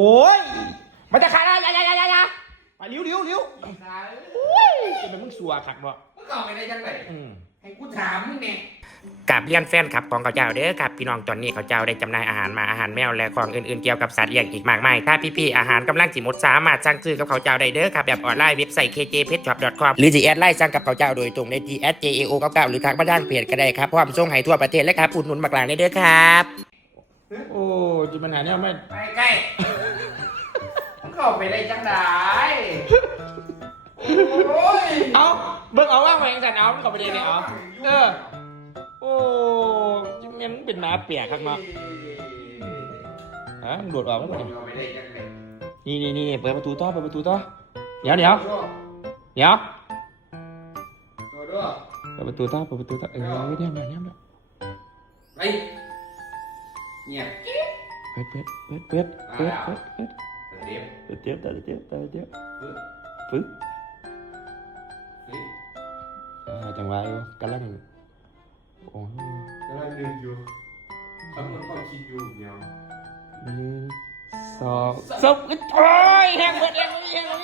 โอ้ย มันจะขาดอะไรอย่าอย่าอย่าอย่ามาเลี้ยวเลี้ยวเลี้ยวโอ้ยจะเป็นมึงสัวขักบ่มึงเข้าไปได้จังไงอืมให้กูถามมึงเนี่ยกับเรียนแฟนคลับของเขาเจ้าเด้อครับพี่น้องตอนนี้เขาเจ้าได้จำหน่ายอาหารมาอาหารแมวและของอื่นๆเกี่ยวกับสัตว์เลี้ยงอีกมากมายถ้าพี่ๆอาหารกำลังสิหมดสามารถสั่งซื้อกับเขาเจ้าได้เด้อครับแบบออนไลน์เว็บไซต์ kjpetshop.com หรือจะแอดไลน์สั่งกับเขาเจ้าโดยตรงใน t s j a o 99หรือทางบ้านเพจก็ได้ครับพร้อมส่งให้ทั่วประเทศและครับอุดหนุนมากลางได้เด้อครับโอ้จะปัญหาเนี่ยไม่ไปใกล้มึง เข้าไปได้จังไดโอ้ยเอาเบิ่งเอาว่างไว้ยังสันเอามันก็ประเด็นเนี่ยเอาเออ โอ้จะแม่นเป็นหมาเปียกครับเนาะฮะมึงโดดออกไหมมึบ่งเนี่ยเข้าไปได้จังไงนี่นี่นี่เปิดประตูต่อเปิดประตูต่อเดี๋ยวเดี๋ยวเดี๋ยวโดดด้วยเปิดประตูต่อเปิดประตูต่อเออเนี่ยมาเนี่ยมาไปเงียบเปิดเปิดเปิดเปิดเปิดเปิด เปิดเดี๋ยวเดี๋ยวเดี๋ยวเดี๋ยวเดี๋ยวเดี๋ยวปึ๊บปึ๊บปึ๊บอ่าจังหวะอยู่กำลังโอ้ยกำลังดึงอยู่คำนวณความคิดอยู่เดียวหนึ่งสองสามโอ้ยแหงเบิดแหงเบิดแหงเบิด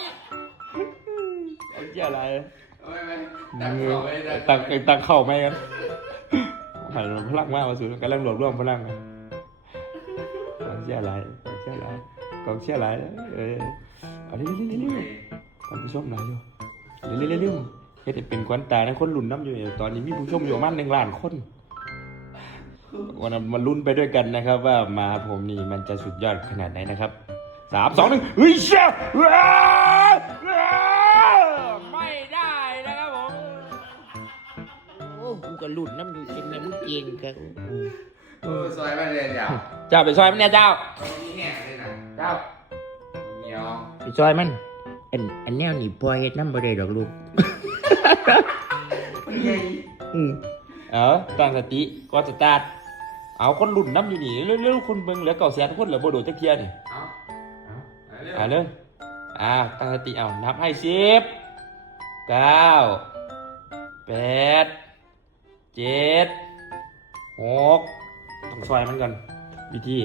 เอาเกี่ยอะไรเอาไปไหมตั้งเข้าไปได้ตังตังเข้าไหมกันหันพลังมากมาสู่กำลังรวบรวมพลังกองเชียร์อะไรกองเชียร์อะไร กองเชียร์อะไรเออเอาเร็วเร็วเร็วเร็วท่านผู้ชมหน่อยอยู่เร็วเร็วเร็วเร็วเฮ็ดให้เป็นควันตาในคนลุ้นน้ำอยู่เนี่ยตอนนี้มีผู้ชมอยู่ประมาณหนึ่งล้านคนวันนั้นมาลุ้นไปด้วยกันนะครับ ว่ามาผมนี่มันจะสุดยอดขนาดไหนนะครับสามสองหนึ่งเฮ้ยเชี่ยว้าวว้าวไม่ได้นะครับผมโอ้กูก็ลุ่นน้ำอยู่กินเนี่ยมึงเก่งกันเออซอยมาเลยเดี๋ยวเจ้าไปซอยมันเนี่ยเจ้า นี่แห้งเลยนะเจ้าเหนียวไปซอยมันอันอันแนวนี่ปล่อยเฮ็ดน้ำบ่ได้ดอกลูก มันใหญ่อืมเออตั้งสติก่อนสตาร์ทเอาคนรุ่นน้ำอยู่นี่เร็วๆคนเบิ่งเหลือเก่าแสนคนเหลือบ่โดดจักเทียนี่เอาเอาเอาเร็วอ่าเลยอ่าตั้งสติเอานับให้สิบเก้าแปดเจ็ดหกต้องซอยมันก่อนวิธี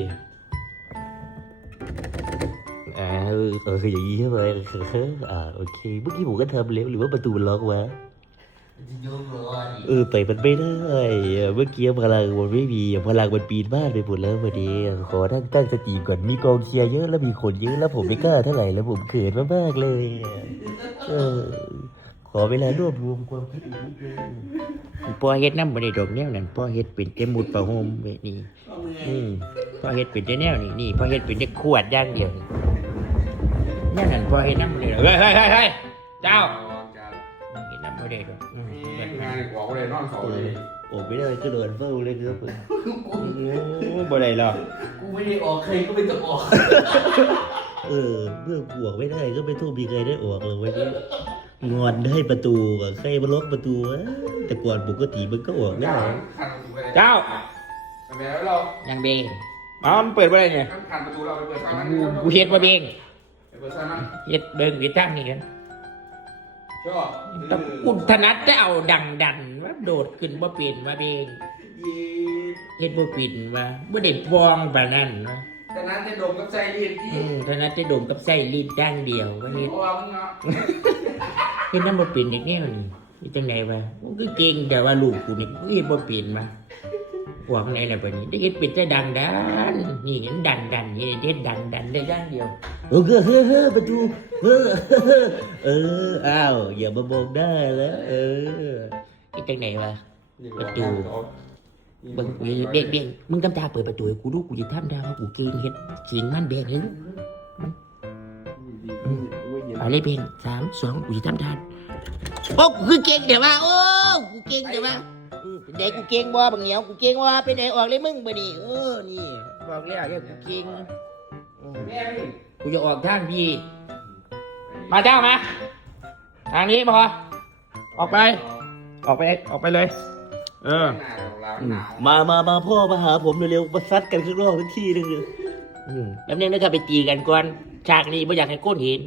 อเออเออคืออย่างนี้ใช่ไหมเอออ่าโอเคเมื่อกี้ผมก็ทำเร็วหรือว่าประตูมันล็อกวะเออไปมันไม่ได้เมื่อกี้พลังมันไม่มีพลังมันปีนบ้านไปหมดแล้ววันนี้ขอตั้งตั้งสติก่อนมีกองเชียร์เยอะแล้วมีคนเยอะแล้วผมไม่กล้าเท่าไหร่แล้วผมเขินมากๆเลยเออขอเวลารวบรวมความคิดอีกนิดนึงปล่อเฮ็ดน้ำบ่ได้ดอกแนวนั้นปล่อเฮ็ดเป็นแต่มุดประโฮมเวนี่อืมปล่อเฮ็ดเป็นแต่แนวนี่นี่ปล่อเฮ็ดเป็นแต่ขวดย่างเดียว นี่แนวนั้นปล่อยเฮ็ดน้ำบ่ได้ดอกเฮ้ยเฮ้ยเฮ้ยเฮ้ยเจ้าเฮ็ดน้ำบ่ได้ดอกอืมนี่งานกว่าเลยนอนเขาเลยโอ้ไม่ได้ก็โดนเฝ้าเลยครับโอ้บ่ได้หรอกกูไม่ได้ออกใครก็ไม่ต้องออก เออเมื่อบวกไม่ได้ก็ไม่ทุบมีใครได้ออกเลยวันนี้งอนได้ประตูอะใครมาล็อกประตูวะแต่ก่อนปกติมันก็ออกได้เจ้าทำไมแล้วเรายังเบงเอามันเปิดบ่ได้เนี่ยข้ามผ่านประตูเราไปเปิดไฟมันกูกูเฮ็ดบ่เบง ไปเปิดไฟมันเฮ็ดเบิ่งเฮ็ดทางนี่กันชอบแต่กูถนัดแต่เอาดังดันว่าโดดขึ้นบ่เป็นว่าเบงยีเฮ็ดบ่เป็นว่าบ่ได้วองปานนั้นว่าแต่นั้นจะดมกับใจรีบที่อืมถนัดแต่ดมกับไส้ลิ้นด้านเดียวว่าเฮ็ดเพราะว่ามึงเนาะเฮ็ดน้ำบ่เป็นอีกแนวนี่นี่จังไดวะมันคือเก่งแต่ว่าลูกกูนี่กูเฮ็ดบ่เป็นมา พวกไหนล่ะบัดนี้ได้เฮ็ดเป็นแต่ดังดันนี่เห็นดันดันนี่เฮ็ดดันดันได้อย่างเดียวเออเฮ้อเฮ้อเฮ้อประตูเฮ้อเอออ้าวอย่ามามองหน้าแล้วเออไอ้จังไหนวะประตูเบิ่งกูเด็กเด็กมึงทำตาเปิดประตูให้กูดูกูจะทำได้ว่ากูเก่งเฮ็ดเสียงมันแบกเลยลูกไปเลยเพลงสามสองกูจะทำทานโอ้กูคือเก่งเดี๋ยวว่าโอ้กูเก่งเดี๋ยวว่า เออเป็นไงกูเก่งบ่บางเหนียวกูเก่งว่าเป็นไงออกเลยมึงบ่นี่เออนี่บอกแล้วเนี่ยกูเก่งเออแม่พี่กูจะออกทางพี่มาเจ้ามาทางนี้พอออกไป ออกไปออกไปเลย เออหนาวเราหนาวมามามาพ่อมาหาผมเร็วๆมาซัดกันข้างนอกทั้งที่นึงเลยอืมแล้วเนี่ยนะครับไปตีกันก่อนฉากนี้ไม่อยากให้ก้นเห็น